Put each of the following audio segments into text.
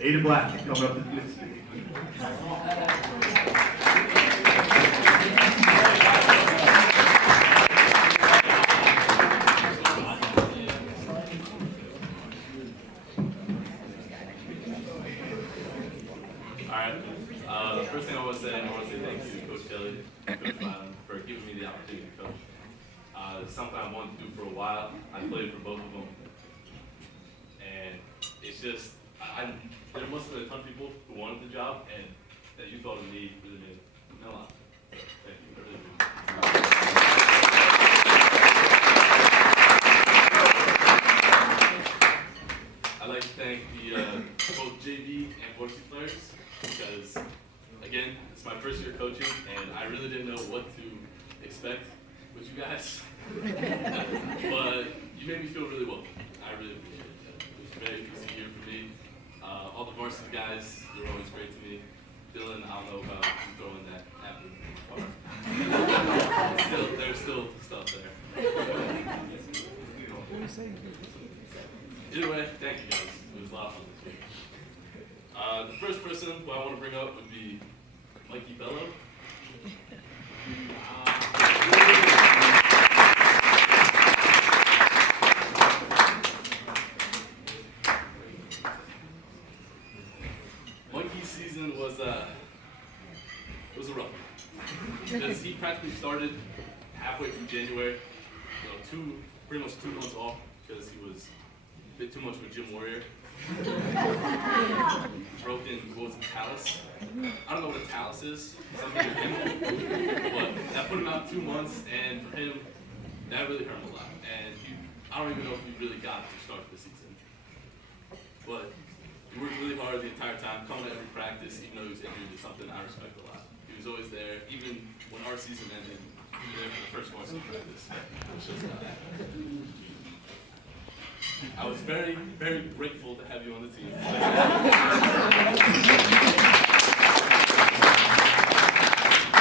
Ada Black coming up to the stage. Alright, the first thing I want to say thank you to Coach Kelly and Coach Bynum for giving me the opportunity to coach. It's something I wanted to do for a while. I played for both of them. And it's just, there must have been a ton of people who wanted the job, and that you thought of me really meant a lot. So, thank you. I really do. I'd like to thank both JV and varsity players because, again, it's my first year coaching, and I really didn't know what to expect with you guys. But you made me feel really welcome. I really appreciate it. It was very easy year for me. All the varsity guys, they were always great to me. Dylan, I don't know about you throwing that after the there's still stuff there. Either way, thank you guys. It was a lot of fun this week. The first person who I want to bring up would be Mikey Bello. Mikey's season was a rough one. Because he practically started halfway through January, pretty much 2 months off because he was a bit too much of a gym warrior. Broken, what was it, talus? I don't know what a talus is, something with him, but that put him out 2 months, and for him, that really hurt him a lot. And I don't even know if he really got to start the season. But he worked really hard the entire time, coming to every practice, even though he was injured, is something I respect a lot. He was always there, even when our season ended, he was there for the first varsity practice. I was very, very grateful to have you on the team.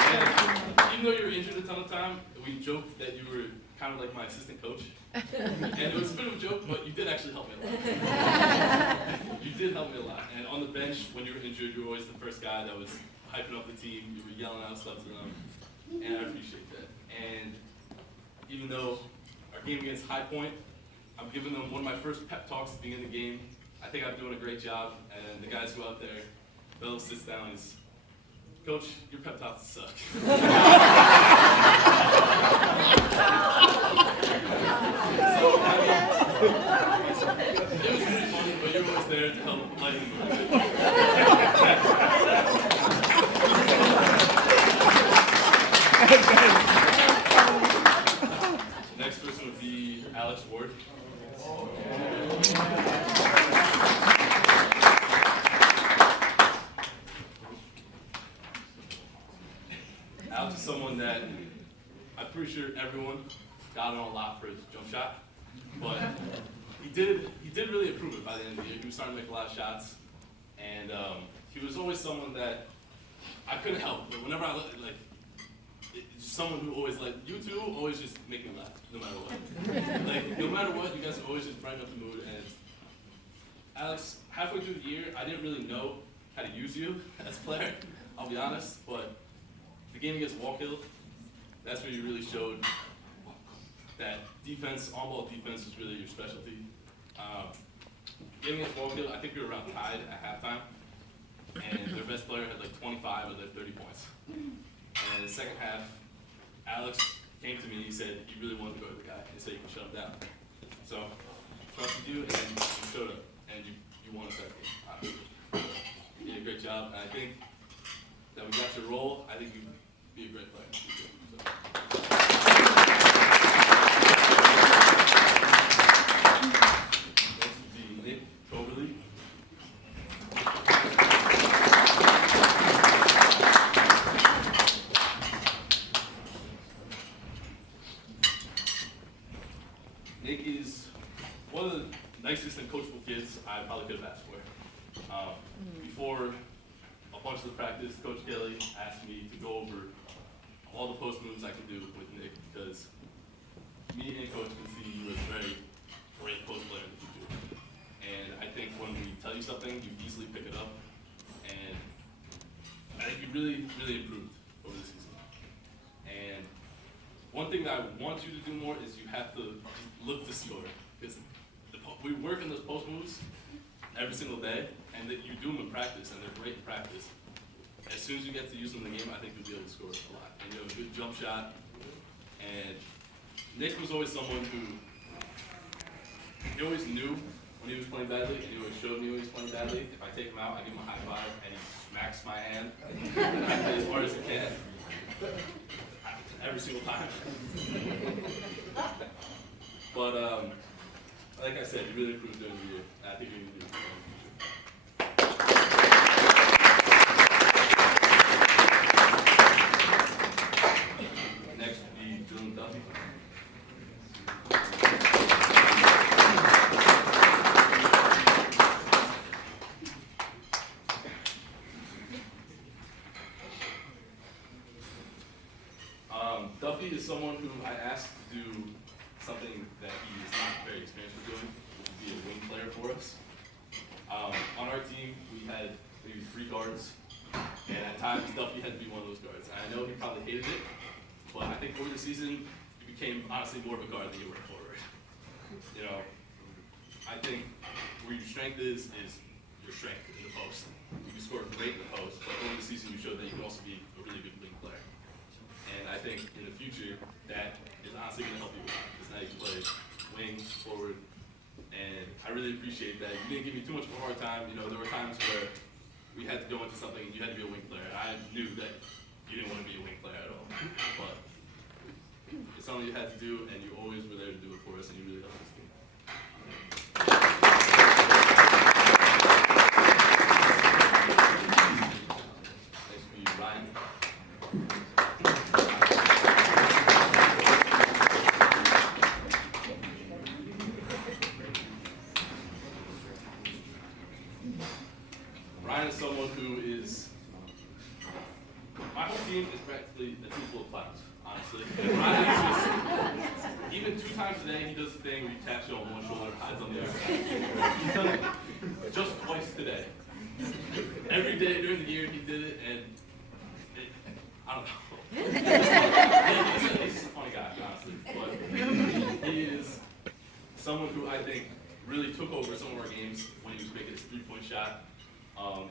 And even though you were injured a ton of time, we joked that you were kind of like my assistant coach. And it was a bit of a joke, but you did actually help me a lot. You did help me a lot. And on the bench, when you were injured, you were always the first guy that was hyping up the team. You were yelling out stuff to them. And I appreciate that. And even though our game against High Point, I'm giving them one of my first pep talks at the beginning of the game. I think I'm doing a great job, and the guys go out there, Bello sits down and he's, Coach, your pep talks suck. So, I mean, it was really funny, but you're always there to help lighten the mood. Next person would be Alex Ward. Alex is someone that I'm pretty sure everyone got on a lot for his jump shot, but he did really improve it by the end of the year. He was starting to make a lot of shots, and he was always someone that I couldn't help. But whenever I someone who always you two always just make me laugh, no matter what. No matter what, you guys always just brighten up the mood. And Alex, halfway through the year, I didn't really know how to use you as a player, I'll be honest, but the game against Walkill, that's where you really showed that defense, on-ball defense was really your specialty. Game against Walkill, I think we were around tied at halftime, and their best player had 25 of their 30 points. And in the second half, Alex came to me and he said he really wanted to go to the guy and say you can shut him down. So, trusted you and you showed up and you won us that game. You did a great job, and I think that we got your role. I think you'd be a great player. So. Next would be Nick Coberly. Nick is one of the nicest and coachable kids I probably could have asked for. Before a bunch of the practice, Coach Kelly asked me to go over all the post moves I can do with Nick because me and Coach can see he was a very great post player in the future. And I think when we tell you something, you easily pick it up. And I think you really, really improved over the season. And one thing that I want you to do more is you have to just look to score. Because we work in those post moves every single day, and that you do them in practice, and they're great in practice. As soon as you get to use them in the game, I think you'll be able to score a lot. And you have a good jump shot. And Nick was always someone who, he always knew when he was playing badly, and he always showed me when he was playing badly. If I take him out, I give him a high five, and he smacks my hand. I play as hard as he can. Every single time. But like I said, you really improved during the year. And I think you're going to do it in the future. Next would be Dylan Duffy. Duffy is someone who I asked to do something that he is not very experienced with doing, which would be a wing player for us. On our team, we had maybe 3 guards, and at times Duffy had to be one of those guards. And I know he probably hated it, but I think over the season, he became honestly more of a guard than you were a forward. You know, I think where your strength is your strength in the post. You can score great in the post, but over the season you showed that you can also be a really good wing player. And I think in the future, that is honestly going to help you a lot, because now you can play wing, forward, and I really appreciate that. You didn't give me too much of a hard time. You know, there were times where we had to go into something and you had to be a wing player. I knew that you didn't want to be a wing player at all, but it's something you had to do, and you always were there to do it for us, and you really helped us do it. Next will be Ryan. Ryan is someone who is, my whole team is practically a team full of clowns, honestly. And Ryan is just, even 2 times a day, he does the thing where he taps you on one shoulder and hides on the other. He's done it just twice today. Every day during the year he did it, and I don't know. He's just a funny guy, honestly. But he is someone who I think really took over some of our games when he was making his 3-point shot.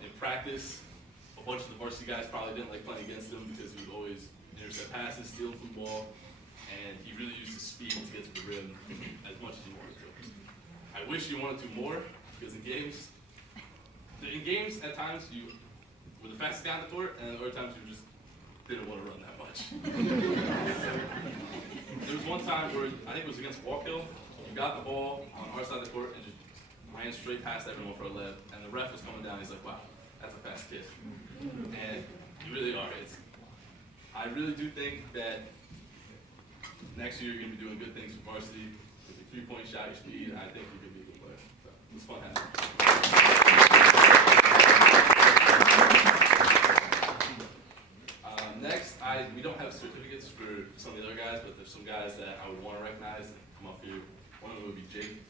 In practice, a bunch of the varsity guys probably didn't like playing against him because he would always intercept passes, steal from the ball, and he really used his speed to get to the rim as much as he wanted to. I wish you wanted to more, because in games, at times you were the fastest guy on the court, and other times you just didn't want to run that much. There was one time where, I think it was against Walk Hill, you got the ball on our side of the court and just ran straight past everyone for a layup, and the ref was coming down. He's like, "Wow, that's a fast kid," and you really are. I really do think that next year you're going to be doing good things for varsity with your 3-point shot, your speed. I think you're going to be a good player. So it was fun having you. Next, we don't have certificates for some of the other guys, but there's some guys that I would want to recognize and come up here. One of them would be Jake.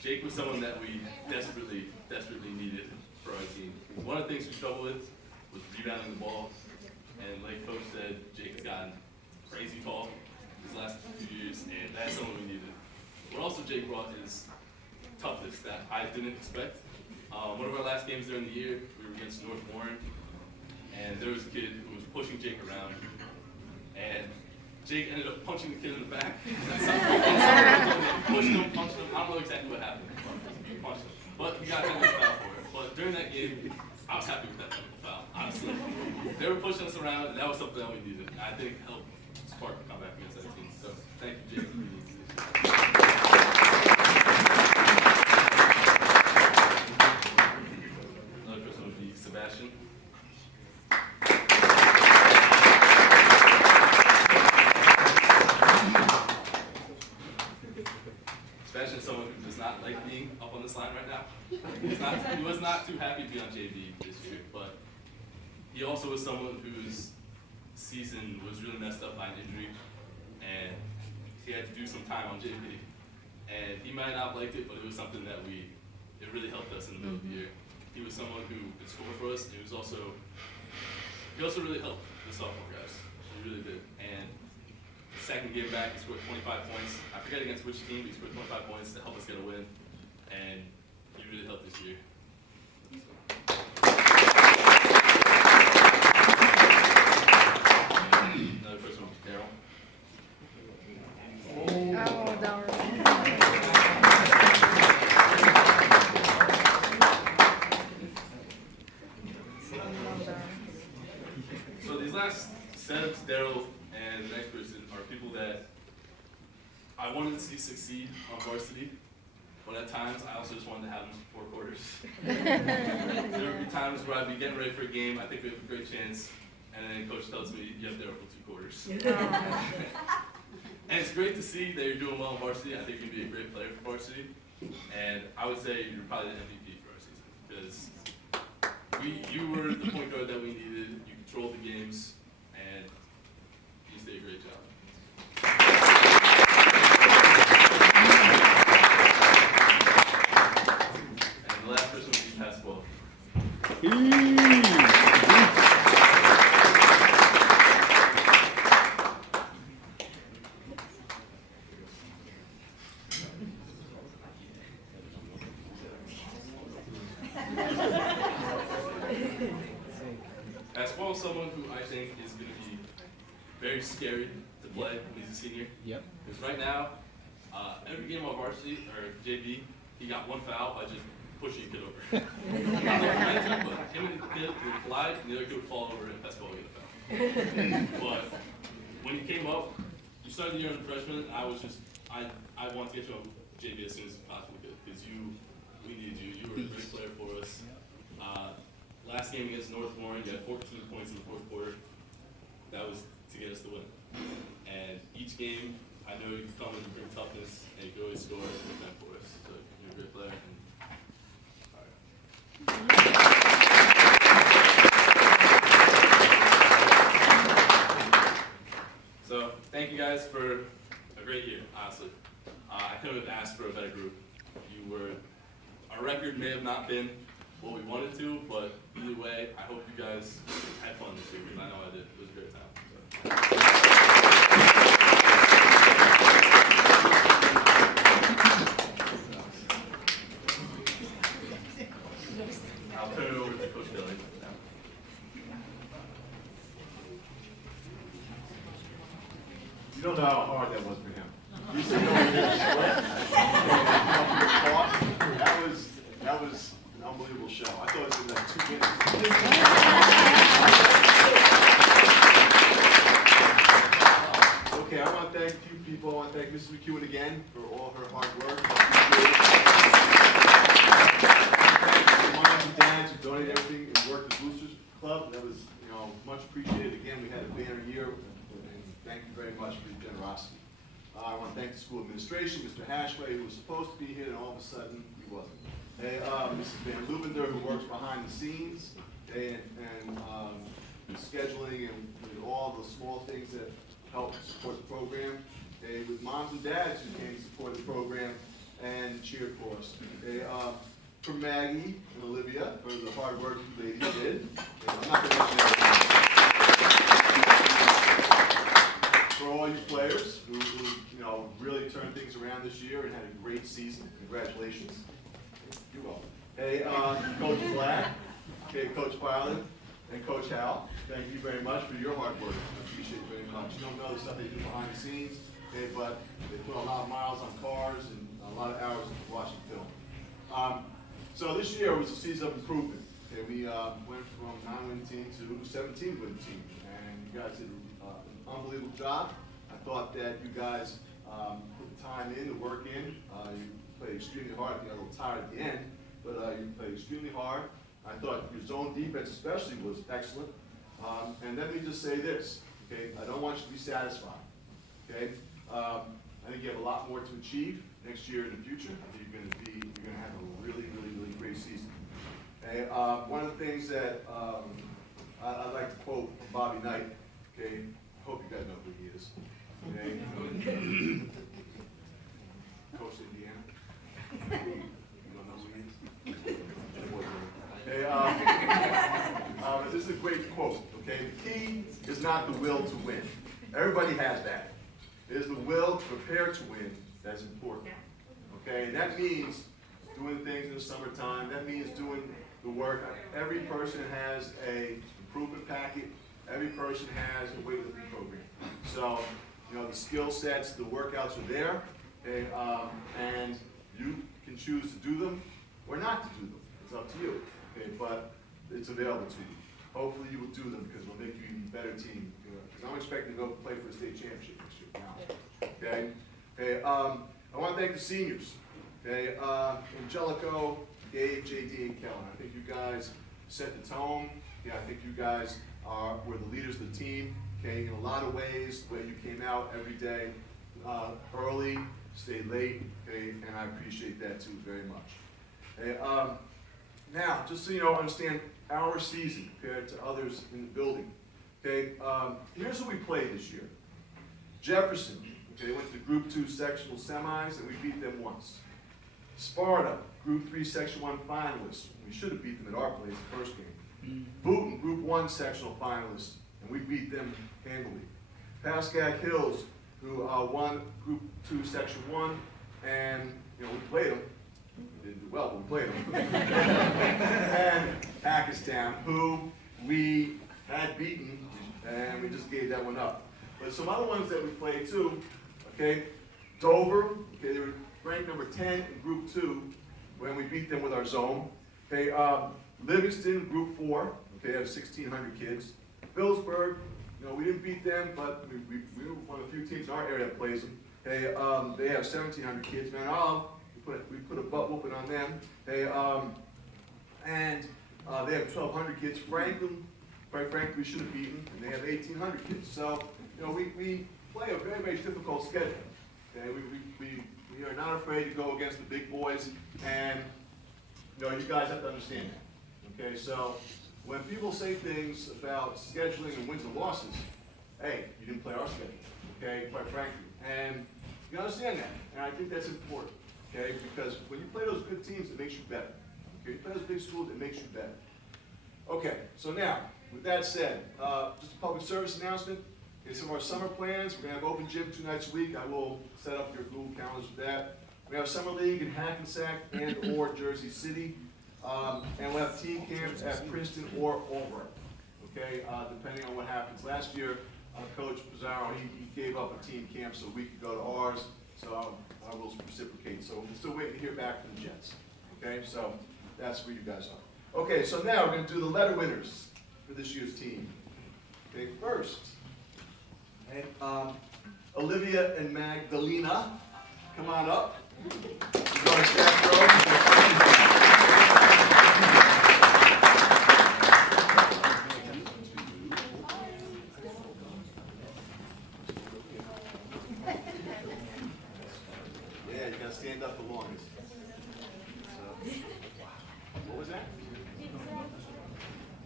Jake was someone that we desperately needed for our team. One of the things we struggled with was rebounding the ball, and like Coach said, Jake has gotten crazy tall these last few years, and that's someone we needed. What also Jake brought is toughness that I didn't expect. One of our last games during the year, we were against North Warren, and there was a kid who was pushing Jake around, and Jake ended up punching the kid in the back. Pushed him, punched him. I don't know exactly what happened, but he punched him. But we got a technical foul for it. But during that game, I was happy with that technical foul, honestly. They were pushing us around, and that was something that we needed. I think helped spark the comeback against that team. So thank you, Jake. Another person would be Sebastian. Sebastian is someone who does not like being up on this line right now. He was not too happy to be on JV this year, but he also was someone whose season was really messed up by an injury, and he had to do some time on JV. And he might not have liked it, but it was something that it really helped us in the middle of the year. He was someone who could score for us. He also really helped the sophomore guys. He really did. And the second game back, he scored 25 points. I forget against which team, but he scored 25 points to help us get a win. And he really helped this year. Another person was Daryl. Oh, darn. So these last setups, Daryl and the next person, are people that I wanted to see succeed on varsity, but at times I also just wanted to have them for 4 quarters. There would be times where I'd be getting ready for a game, I think we have a great chance, and then coach tells me you have Daryl for 2 quarters. And it's great to see that you're doing well in varsity. I think you'd be a great player for varsity, and I would say you're probably the MVP for our season because you were the point guard that we needed. You controlled the games, and you did a great job. And the last person would be Pasquale. Pasquale is someone who I think is going to be very scary to play when he's a senior. Yep. Because right now, every game on varsity or JV, he got 1 foul by just pushing a kid over. I don't know if he meant to, but him and the kid would collide, and the other kid would fall over, and Pasquale would get a foul. But when he came up, you started the year as a freshman, and I wanted to get you on JV as soon as possible because we needed you. You were a great player for us. Last game against North Warren, you had 14 points in the 4th quarter. That was to get us the win. And each game, I know you come with great toughness, and you can always score and defend for us. So you're a great player. So thank you guys for a great year, honestly. I couldn't have asked for a better group. Our record may have not been what we wanted to, but either way, I hope you guys had fun this year, because I know I did. It was a great time. So. I'll turn it over to Coach Billy now. You don't know how hard that was for him. You see over there sweat. That was an unbelievable show. I thought it was in like 2 minutes. Okay, I want to thank a few people. I want to thank Mrs. McEwen again for all her hard work. Thank moms and dads who donated everything and worked the Boosters Club. That was, much appreciated. Again, we had a banner year, and thank you very much for your generosity. I want to thank the school administration, Mr. Hashway, who was supposed to be here, and all of a sudden, he wasn't. Hey, Mrs. Van Lubender, who works behind the scenes, and scheduling and all the small things that help support the program. Hey, with moms and dads who came to support the program and cheered for us. Hey, for Maggie and Olivia for the hard work you ladies did. I'm not going to mention everything. For all you players who really turned things around this year and had a great season. Congratulations. You're welcome. Hey, Coach Black, okay, Coach Filan, and Coach Hal, thank you very much for your hard work. I appreciate it very much. You don't know the stuff they do behind the scenes, okay, but they put a lot of miles on cars and a lot of hours into watching film. So this year was a season of improvement. Okay, we went from 9-win team to 17-win team, and you guys did an unbelievable job. I thought that you guys put the time in, the work in. You played extremely hard. You got a little tired at the end, but you played extremely hard. I thought your zone defense especially was excellent. And let me just say this, okay? I don't want you to be satisfied, okay? I think you have a lot more to achieve next year in the future. I think you're going to have a really, really, really great season. Okay? One of the things that I'd like to quote from Bobby Knight. Okay, I hope you guys know who he is. Okay. Coach Indiana. You don't know who he is? Okay, this is a great quote. Okay, the key is not the will to win. Everybody has that. It is the will to prepare to win that's important. Okay, and that means doing things in the summertime. That means doing the work. Every person has a improvement packet. Every person has a weightlifting program. So, you know, the skill sets, the workouts are there, okay, and you can choose to do them or not to do them. It's up to you, okay, but it's available to you. Hopefully you will do them because it'll make you an even better team. Because I'm expecting to go play for a state championship next year. Now, okay? Okay, I want to thank the seniors. Okay, Angelico, Gabe, JD, and Kellen. I think you guys set the tone. Yeah, I think you guys were the leaders of the team. Okay, in a lot of ways, the way you came out every day early, stayed late. Okay, and I appreciate that too very much. Okay, now, just so you know, understand our season compared to others in the building. Okay, here's who we played this year. Jefferson. Okay, went to the Group 2 sectional semis, and we beat them once. Sparta, Group 3 Section 1 finalists. We should have beat them at our place the first game. Booton, Group 1 sectional finalists, and we beat them handily. Pascack Hills, who won Group 2 Section 1, and you know we played them. We didn't do well, but we played them. And Pakistan, who we had beaten, and we just gave that one up. But some other ones that we played too. Okay, Dover. Okay, they were ranked number 10 in Group 2 when we beat them with our zone. Okay, Livingston, Group 4, okay, have 1,600 kids. Phillipsburg, you know, we didn't beat them, but we were one of the few teams in our area that plays them. Okay, they have 1,700 kids. Man, we put a butt whooping on them. Okay, and they have 1,200 kids. Franklin, quite frankly, we should have beaten, and they have 1,800 kids. So, you know, we play a very, very difficult schedule. Okay, we are not afraid to go against the big boys, and you know, you guys have to understand that. Okay, so when people say things about scheduling and wins and losses, hey, you didn't play our schedule. Okay, quite frankly, and you understand that, and I think that's important. Okay, because when you play those good teams, it makes you better. Okay, you play those big schools, it makes you better. Okay, so now with that said, just a public service announcement. Some of our summer plans, we're going to have open gym 2 nights a week. I will set up your Google calendars with that. We have Summer League in Hackensack and or Jersey City. And we'll have team camps at Princeton or Albright, okay, depending on what happens. Last year, Coach Pizarro, he gave up a team camp so we could go to ours, so I will reciprocate. So we're still waiting to hear back from the Jets, okay? So that's where you guys are. Okay, so now we're going to do the letter winners for this year's team. Okay, first. Okay, Olivia and Magdalena, come on up. You're going to staff row. Yeah, you got to stand up the longest. So, what was that?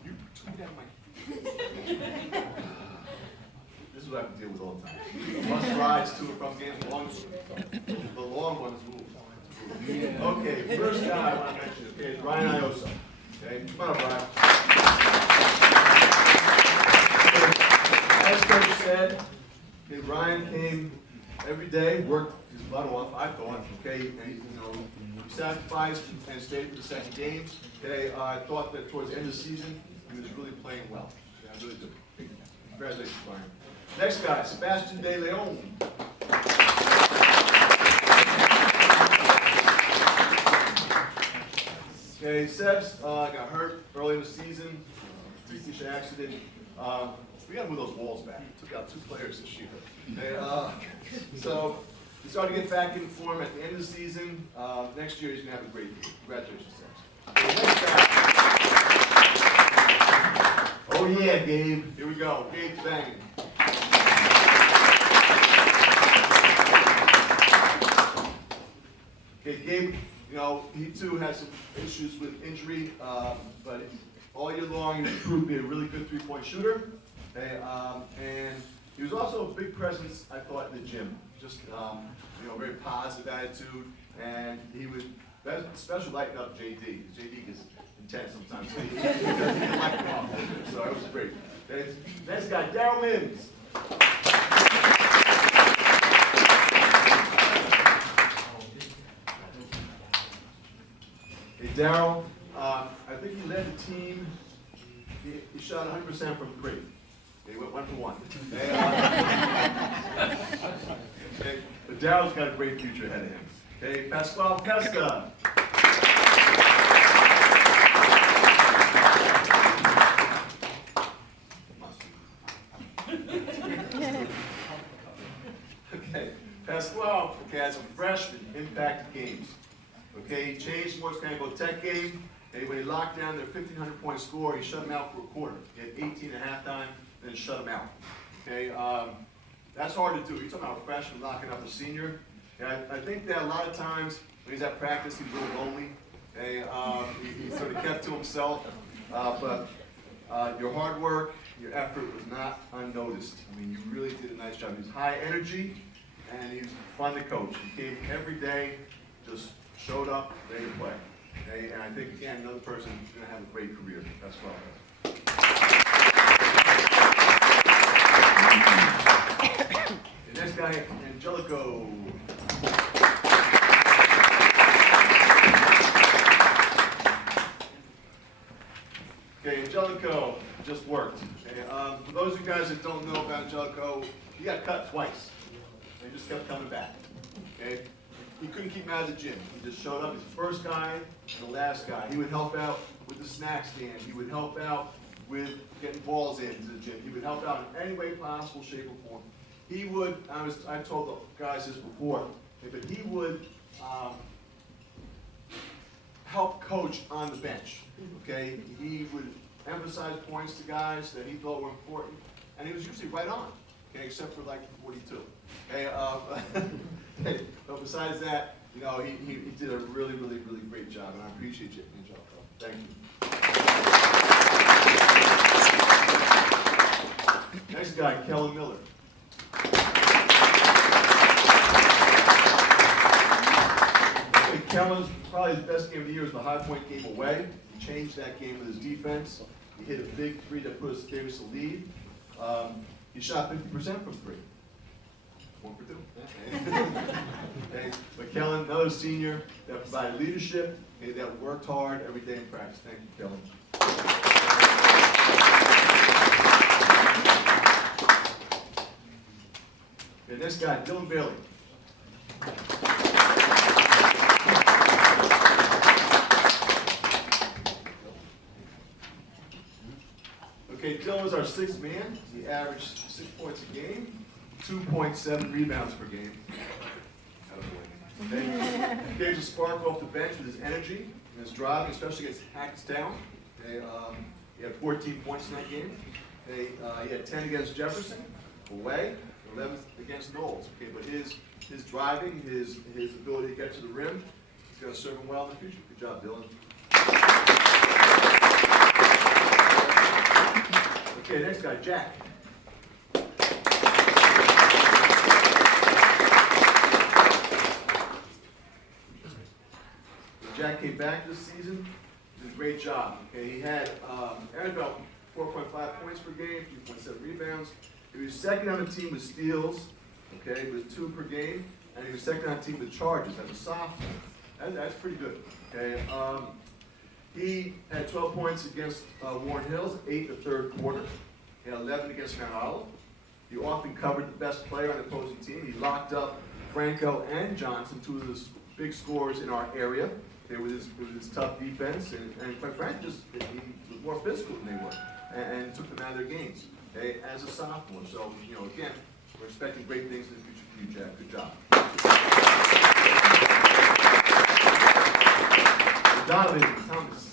You took that mic. This is what I have to deal with all the time. Bus rides to and from games, the long ones move. Okay, first guy I want to mention, okay, is Ryan Iosa. Okay, come on up, Ryan. As Coach said, okay, Ryan came every day, worked his butt off, I thought, okay, and he sacrificed and stayed for the second game. Okay, I thought that towards the end of the season, he was really playing well. Yeah, I really do. Congratulations, Ryan. Next guy, Sebastian De Leon. Okay, Seb's got hurt early in the season, freakish accident. We got to move those walls back. We took out 2 players this year. Okay, so he started to get back in form at the end of the season. Next year he's going to have a great year. Congratulations, Sebs. Okay, next guy. Oh yeah, Gabe. Here we go. Gabe's banging. Okay, Gabe, you know, he too has some issues with injury, but all year long, he proved to be a really good three-point shooter. Okay, and he was also a big presence, I thought, in the gym. Just, very positive attitude, and he would especially lighten up JD. JD gets intense sometimes, so he could lighten him up a little bit, so it was great. Okay, next guy, Daryl Mims. Hey, Daryl, I think he led the team. He shot 100% from three. He went 1 for 1. Okay, but Daryl's got a great future ahead of him. Okay, Pasquale Pesca. Okay, Pasquale, as a freshman, impacted games. Okay, he changed the Morris County Tech game. And when he locked down their 1,500-point score, he shut them out for a quarter. He had 18 at halftime, then shut them out. Okay, that's hard to do. You're talking about a freshman locking up a senior. And I think that a lot of times when he's at practice, he's a little lonely. Okay, he sort of kept to himself. But your hard work, your effort was not unnoticed. I mean, you really did a nice job. He was high energy, and he was fun to coach. He came every day, just showed up, ready to play. Okay, and I think, again, another person is going to have a great career. That's well. The next guy, Angelico. Okay, Angelico just worked. Okay, for those of you guys that don't know about Angelico, he got cut twice. He just kept coming back. Okay? He couldn't keep him out of the gym. He just showed up. He's the first guy and the last guy. He would help out with the snack stand. He would help out with getting balls into the gym. He would help out in any way possible, shape, or form. He would, I told the guys this before, but he would help coach on the bench. Okay? He would emphasize points to guys that he thought were important, and he was usually right on, okay, except for like 42. Okay, but besides that, he did a really, really, really great job, and I appreciate you, Angelico. Thank you. Next guy, Kellen Miller. Kellen's probably his best game of the year was the High Point game away. He changed that game with his defense. He hit a big three that put us gave us a lead. He shot 50% from three. 1 for 2. Okay. But Kellen, another senior that provided leadership, that worked hard every day in practice. Thank you, Kellen. Okay, next guy, Dylan Bailey. Okay, Dylan was our sixth man. He averaged 6 points a game, 2.7 rebounds per game. Okay. He gave us a spark off the bench with his energy and his driving, especially against Hackettstown. Okay, he had 14 points in that game. Okay, he had 10 against Jefferson, away, 11 against Knowles. Okay, but his driving, his ability to get to the rim, is going to serve him well in the future. Good job, Dylan. Okay, next guy, Jack. Jack came back this season, did a great job. Okay, he had averaged about 4.5 points per game, 3.7 rebounds. He was second on the team with steals, okay, with 2 per game, and he was second on the team with charges as a sophomore. That's pretty good. Okay, he had 12 points against Warren Hills, 8 in the third quarter. He had 11 against Mount Olive. He often covered the best player on the opposing team. He locked up Franco and Johnson, 2 of the big scorers in our area, okay, with his tough defense. And quite frankly, he was more physical than they were, and took them out of their games, okay, as a sophomore. So, again, we're expecting great things in the future for you, Jack. Good job. Donovan Thomas.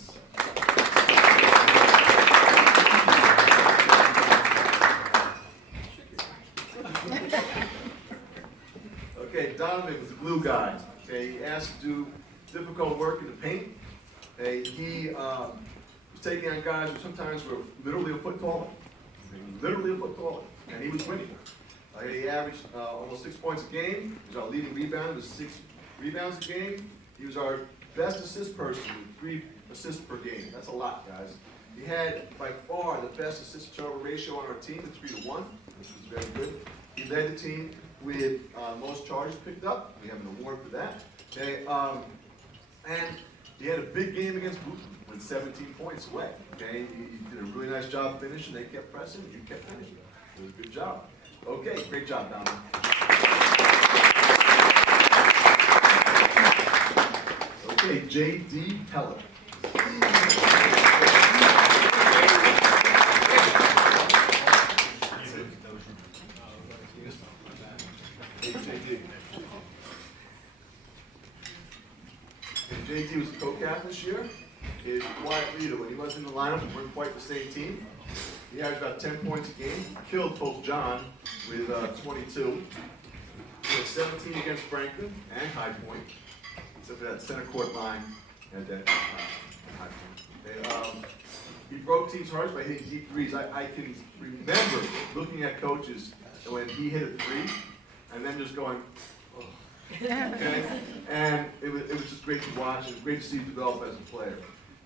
Okay, Donovan was the glue guy. Okay, he asked to do difficult work in the paint. Okay, he was was taking on guys who sometimes were literally a foot taller. Literally a foot taller. And he was winning. He averaged almost 6 points a game. He was our leading rebounder with 6 rebounds a game. He was our best assist person with 3 assists per game. That's a lot, guys. He had, by far, the best assist-to-turnover ratio on our team at 3-to-1, which was very good. He led the team with most charges picked up. We have an award for that. Okay, and he had a big game against Booton with 17 points away. Okay, he did a really nice job finishing. They kept pressing. You kept finishing. It was a good job. Okay, great job, Dominic. Okay, J.D. Peller. JT was a co-captain this year. He's a quiet leader. When he wasn't in the lineup, we weren't quite the same team. He averaged about 10 points a game. Killed Coach John with 22. He had 17 against Franklin and High Point, except for that center court line at that High Point. He broke teams' hearts by hitting deep threes. I can remember looking at coaches when he hit a 3 and then just going, oh. Okay? And it was just great to watch. It was great to see him develop as a player.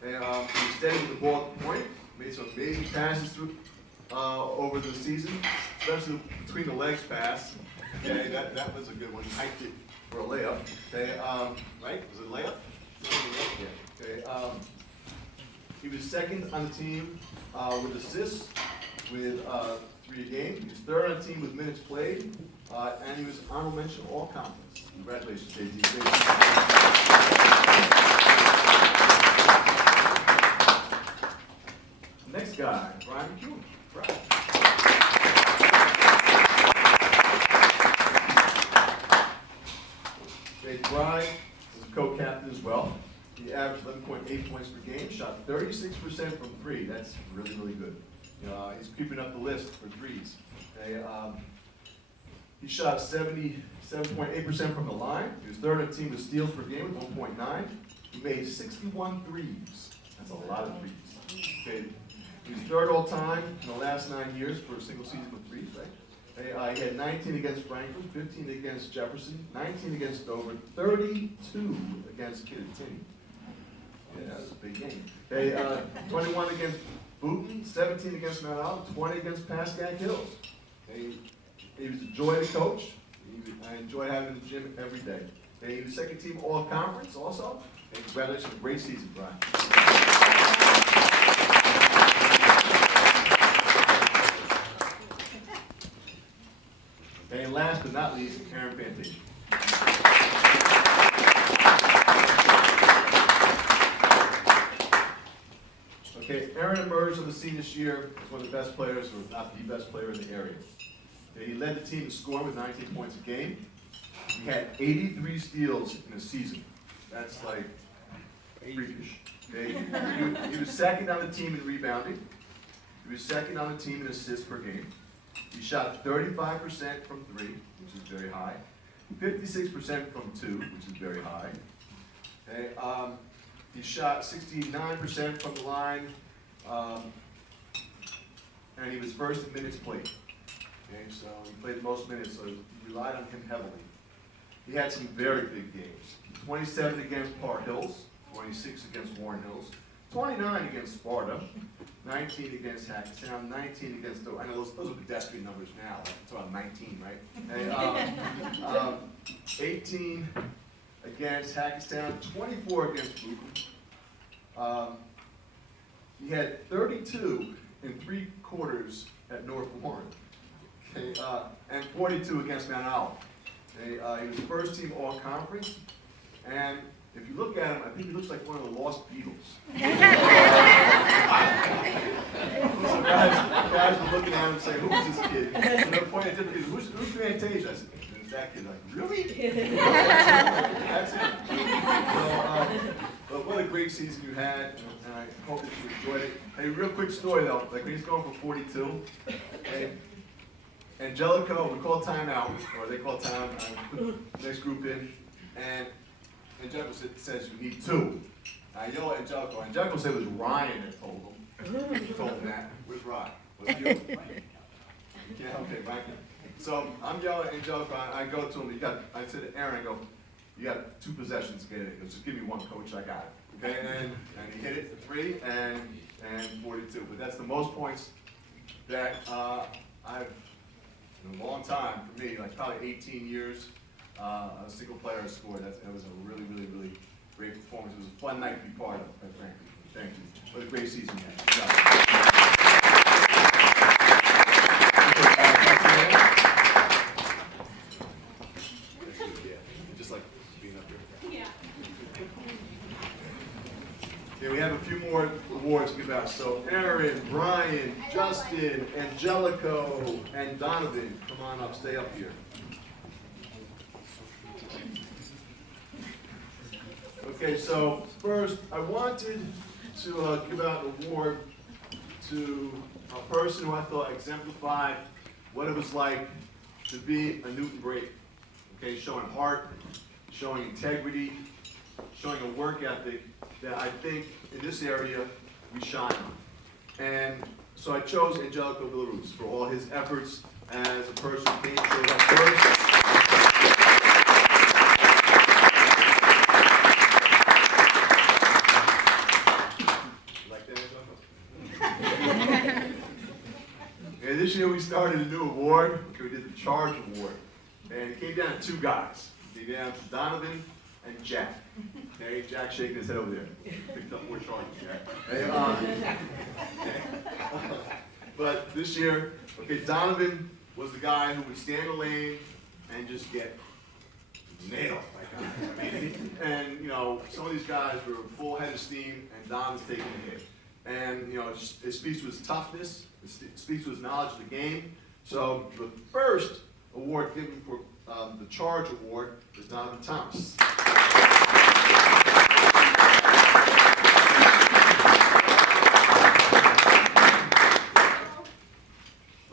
And he was steady with the ball at the point, made some amazing passes through over the season, especially between the legs pass. Okay, that was a good one. Hiked it for a layup. Okay, right? Was it a layup? Yeah. Okay. He was second on the team with assists with 3 a game. He was third on the team with minutes played, and he was honorable mention all conference. Congratulations, JT. Next guy, Brian McEwen. Brian. Okay, Brian is a co-captain as well. He averaged 11.8 points per game, shot 36% from 3. That's really, really good. He's creeping up the list for threes. Okay, he shot 77.8% from the line. He was third on the team with steals per game with 1.9. He made 61 threes. That's a lot of threes. Okay, he was third all time in the last 9 years for a single season with threes, right? He had 19 against Franklin, 15 against Jefferson, 19 against Dover, 32 against Kittatinny. Yeah, that was a big game. Okay, 21 against Booton, 17 against Mount Olive, 20 against Pascack Hills. Okay, he was a joy to coach. I enjoyed having him in the gym every day. Okay, he was second team all-conference also. And congratulations on a great season, Brian. And last but not least, Aaron Fantasia. Okay, Aaron emerged on the scene this year as one of the best players, or if not the best player in the area. Okay, he led the team in scoring with 19 points a game. He had 83 steals in a season. That's like freakish. Okay, he was second on the team in rebounding. He was second on the team in assists per game. He shot 35% from 3, which is very high. 56% from 2, which is very high. Okay, he shot 69% from the line, and he was first in minutes played. Okay, so he played the most minutes, so you relied on him heavily. He had some very big games. 27 against Par Hills, 26 against Warren Hills, 29 against Sparta, 19 against Hackettstown, 19 against Dover. I know those are pedestrian numbers now. It's about 19, right? And, 18 against Hackettstown, 24 against Booton. He had 32 in 3 quarters at North Warren, okay, and 42 against Mount Olive. Okay, he was first team all-conference, and if you look at him, I think he looks like one of the Lost Beatles. So guys were looking at him and saying, "Who is this kid?" And they're pointing at different kids. Who's Fantasia? I said, "It's that kid." Like, really? That's it. So, but what a great season you had, and I hope that you enjoyed it. Hey, real quick story though. Like when he's going for 42, okay, Angelico, we call timeout, or they call time. I put the next group in, and Angelico says you need 2. I yell at Angelico. Angelico said it was Ryan that told him. Told him that. Where's Ryan? Was it you? Yeah, okay, Ryan. So I'm yelling at Angelico. I go to him. I said to Aaron, I go, you got 2 possessions to get it. He goes, just give me 1, coach. I got it. Okay, and he hit it for 3 and 42. But that's the most points that I've in a long time for me, like probably 18 years. A single player has scored. That was a really, really, really great performance. It was a fun night to be part of, quite frankly. Thank you. What a great season you had. Just like being up here. Yeah. Okay, we have a few more awards to give out. So Aaron, Brian, Justin, Angelico, and Donovan, come on up, stay up here. Okay, so first, I wanted to give out an award to a person who I thought exemplified what it was like to be a Newton Brave. Okay, showing heart, showing integrity, showing a work ethic that I think in this area we shine on. And so I chose Angelico Villaruz for all his efforts as a person who came showed up first. And this year we started a new award. Okay, we did the Charge Award. And it came down to 2 guys. It came down to Donovan and Jack. Okay, Jack shaking his head over there. Picked up more charges, Jack. Hey, but this year, okay, Donovan was the guy who would stand in the lane and just get nailed. And you know, some of these guys were full head of steam, and Don was taking a hit. And you know, it speaks to his toughness. It speaks to his knowledge of the game. So the first award given for the Charge Award is Donovan Thomas.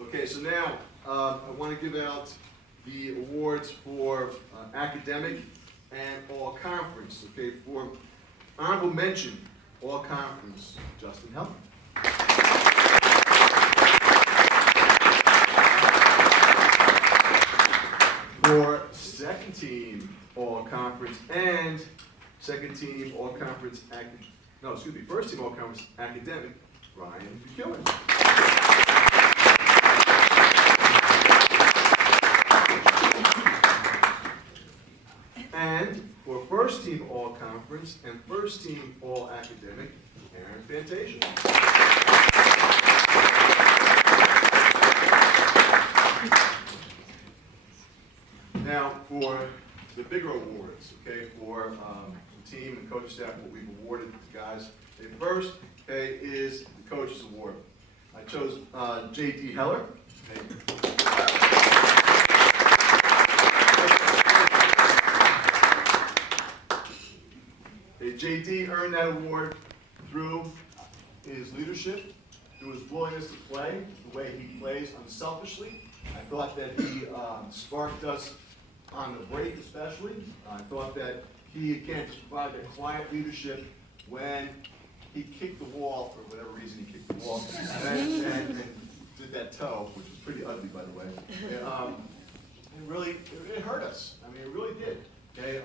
Okay, so now I want to give out the awards for academic and all conference. Okay, for honorable mention, all conference, Justin Helm. For second team all conference and second team all conference first team all conference academic, Ryan Buchanan. And for first team all conference and first team all academic, Aaron Fantasia. Now for the bigger awards, okay, for the team and coaching staff, what we've awarded the guys. Okay, first, okay, is the coach's award. I chose J.D. Heller. J.D. earned that award through his leadership, through his willingness to play, the way he plays unselfishly. I thought that he sparked us on the break especially. I thought that he, again, just provided that quiet leadership when he kicked the wall, for whatever reason he kicked the wall, and did that toe, which was pretty ugly, by the way. And really, it hurt us. I mean, it really did. Okay,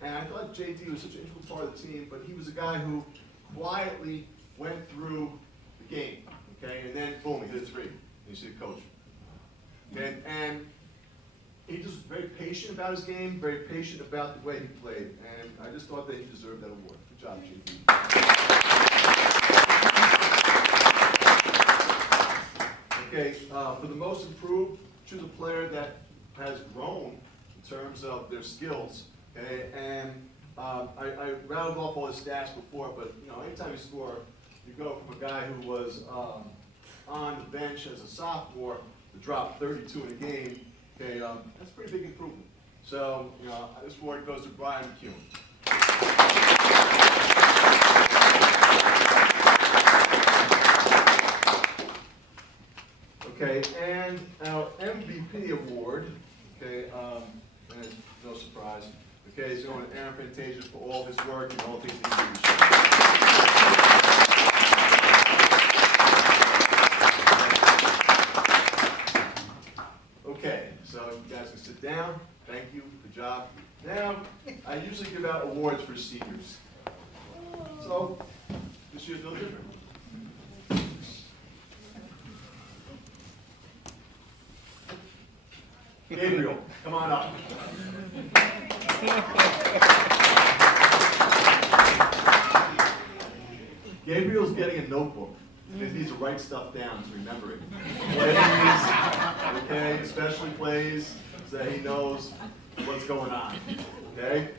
and I thought JD was such an integral part of the team, but he was a guy who quietly went through the game. Okay, and then boom, he hit a 3. And you see the coach. Okay, and he just was very patient about his game, very patient about the way he played, and I just thought that he deserved that award. Good job, JD. Okay, for the most improved, choose a player that has grown in terms of their skills. Okay, and I rattled off all his stats before, but you know, anytime you score, you go from a guy who was on the bench as a sophomore to drop 32 in a game. Okay, that's a pretty big improvement. So, you know, this award goes to Brian McEwen. Okay, and our MVP award, okay, and no surprise, Okay, so going to Aaron Fantasia for all his work and all things that he did. Okay, so you guys can sit down. Thank you. Good job. Now, I usually give out awards for seniors. So, this year's no different. Gabriel, come on up. Gabriel's getting a notebook because he needs to write stuff down to remember it. Plays, okay, especially plays so that he knows what's going on. Okay?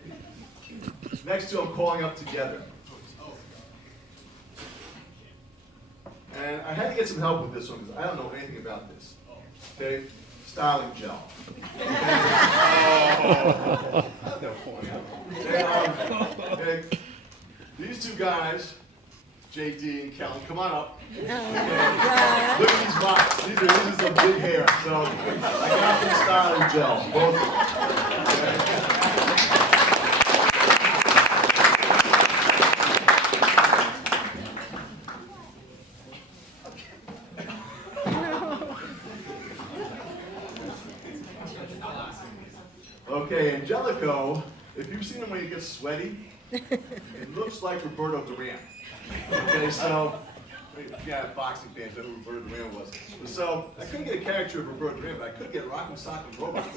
Next two I'm calling up together. And I had to get some help with this one because I don't know anything about this. Okay? Styling gel. Okay, these two guys, JD and Kelly, come on up. Okay. Look at these rocks. These are some big hair. So I got some styling gel. Both of them. Okay. Okay, Angelico, if you've seen him when he gets sweaty, it looks like Roberto Duran. Okay, so, yeah, boxing fans know who Roberto Duran was. So, I couldn't get a caricature of Roberto Duran, but I could get Rock'em Sock'em Robots.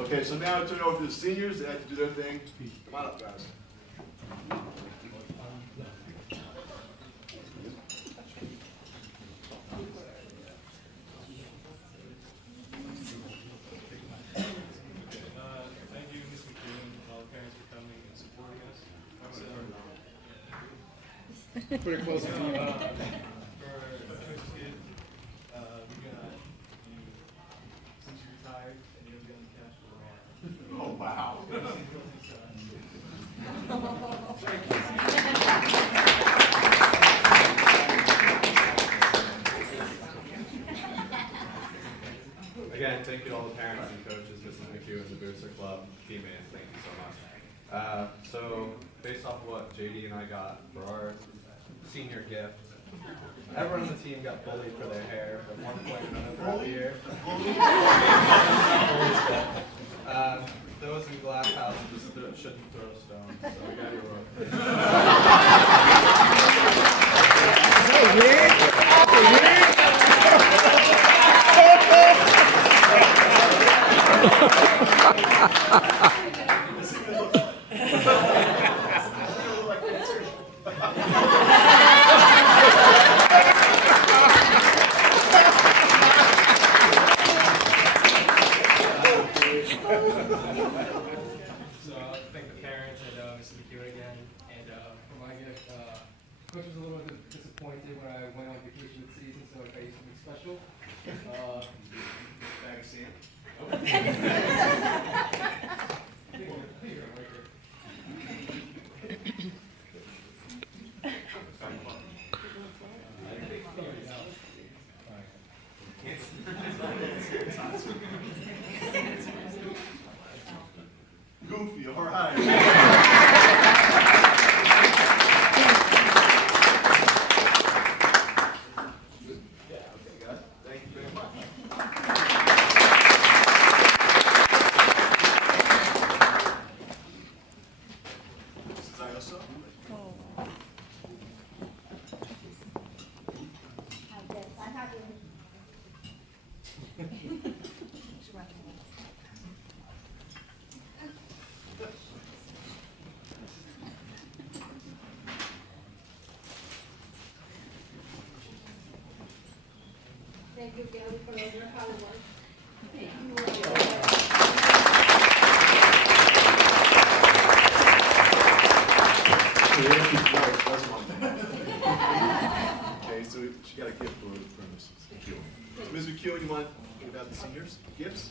Okay, so now I turn it over to the seniors. They have to do their thing. Come on up, guys. Pretty close to you. For Coach Kid, we got you, since you retired, and you're going to cash for Oh, wow. Again, thank you to all the parents and coaches, Mrs. McHugh and the Booster Club teammates. Thank you so much. So, based off of what JD and I got for our senior gift, everyone on the team got bullied for their hair at one point or another throughout the year. Those in glass houses just shouldn't throw stones, so we got your work. So I thank the parents and Mrs. McHugh again. And for my gift, Coach was a little bit disappointed when I went on vacation this season, so I got you something special. Bag of sand. Goofy, all right. Yeah, okay, guys. Thank you very much. Mrs. Ayoso? Thank you, Gary, for all your hard work. Thank you. Okay, so she got a gift for Mrs. McHugh. So Ms. McHugh, you want to give out the seniors gifts?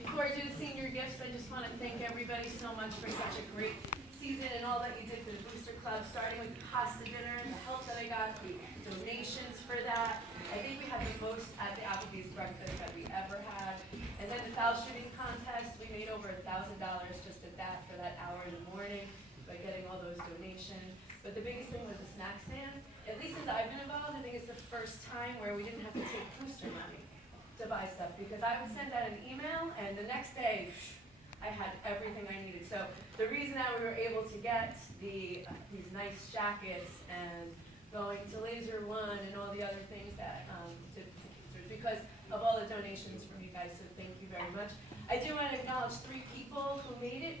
Before I do the senior gifts, I just want to thank everybody so much for such a great season and all that you did for the Booster Club, starting with the pasta dinner, the help that that I got, the donations for that. I think we had the most at the Applebee's breakfast that we ever had. And then the foul shooting contest, we made over $1,000 just at that for that hour in the morning by getting all those donations. But the biggest thing was the snack stand. At least since I've been involved, I think it's the first time where we didn't have to take booster money to buy stuff, because I would send out an email and the next day, I had everything I needed. So the reason that we were able to get these nice jackets and going to Laser One and all the other things that because of all the donations from you guys, so thank you very much. I do want to acknowledge 3 people who made it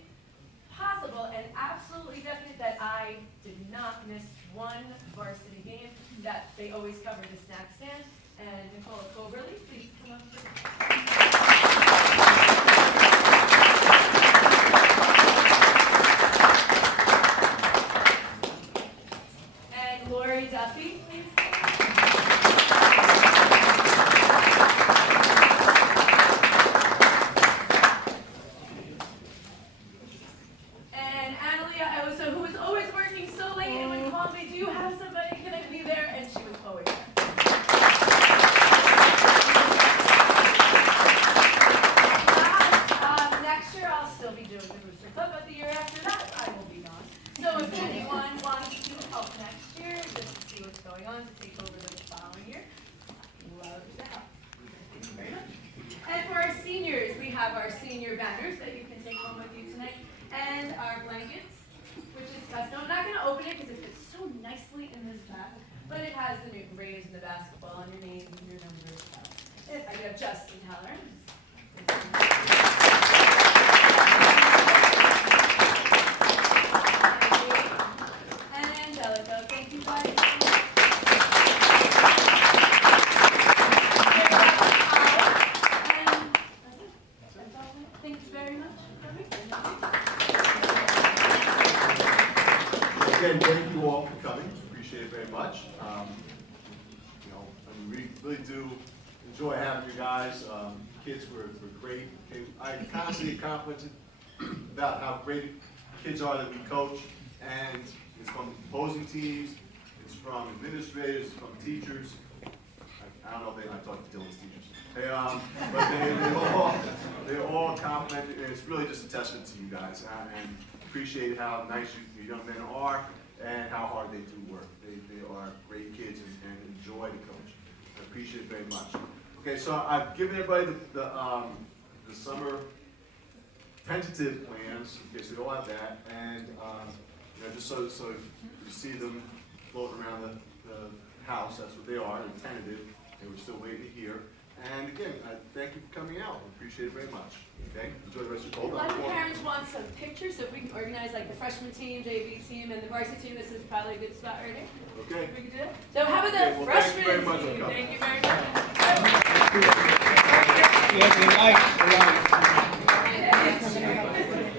possible and absolutely definite that I did not miss one varsity game, that they always cover the snack stand. And Nicole Coberly, please come up. And Lori Duffy, please. And Analia, who was always working so late and would call me, do you have somebody, can I be there? And she was always there. Next year I'll still be doing the Booster Club, but the year after that I will be gone. So if anyone wants to help next year, just to see what's going on, to take over the following year, love to help. Thank you very much. And for our seniors, we have our senior banners that you can take home with you tonight, and our blankets, which is custom. I'm not going to open it because it fits so nicely in this bag, but it has the new grades and the basketball and your names and your numbers. I have Justin Heller. And Angelica, thank you guys. Thank you very much for coming. Again, thank you all for coming. Appreciate it very much. We really do enjoy having you guys. Kids were great. I constantly complimented about how great kids are that we coach, and it's from opposing teams, it's from administrators, it's from teachers. I don't know if I talked to Dylan's teachers. But they're all complimented, and it's really just a testament to you guys, and appreciate how nice you young men are and how hard they do work. They are great kids and enjoy the coach. I appreciate it very much. Okay, so I've given everybody the summer tentative plans, in case they all have that, and just so you see them floating around the house. That's what they are. They're tentative, and we're still waiting to hear. And again, thank you for coming out. I appreciate it very much. Okay, enjoy the rest of your A lot of parents want some pictures, so if we can organize like the freshman team, JV team, and the varsity team, this is probably a good spot right here. Okay. We can do that. So how about the Okay, well, freshman thank you very much for team? coming. Thank you very much. Yes, we like.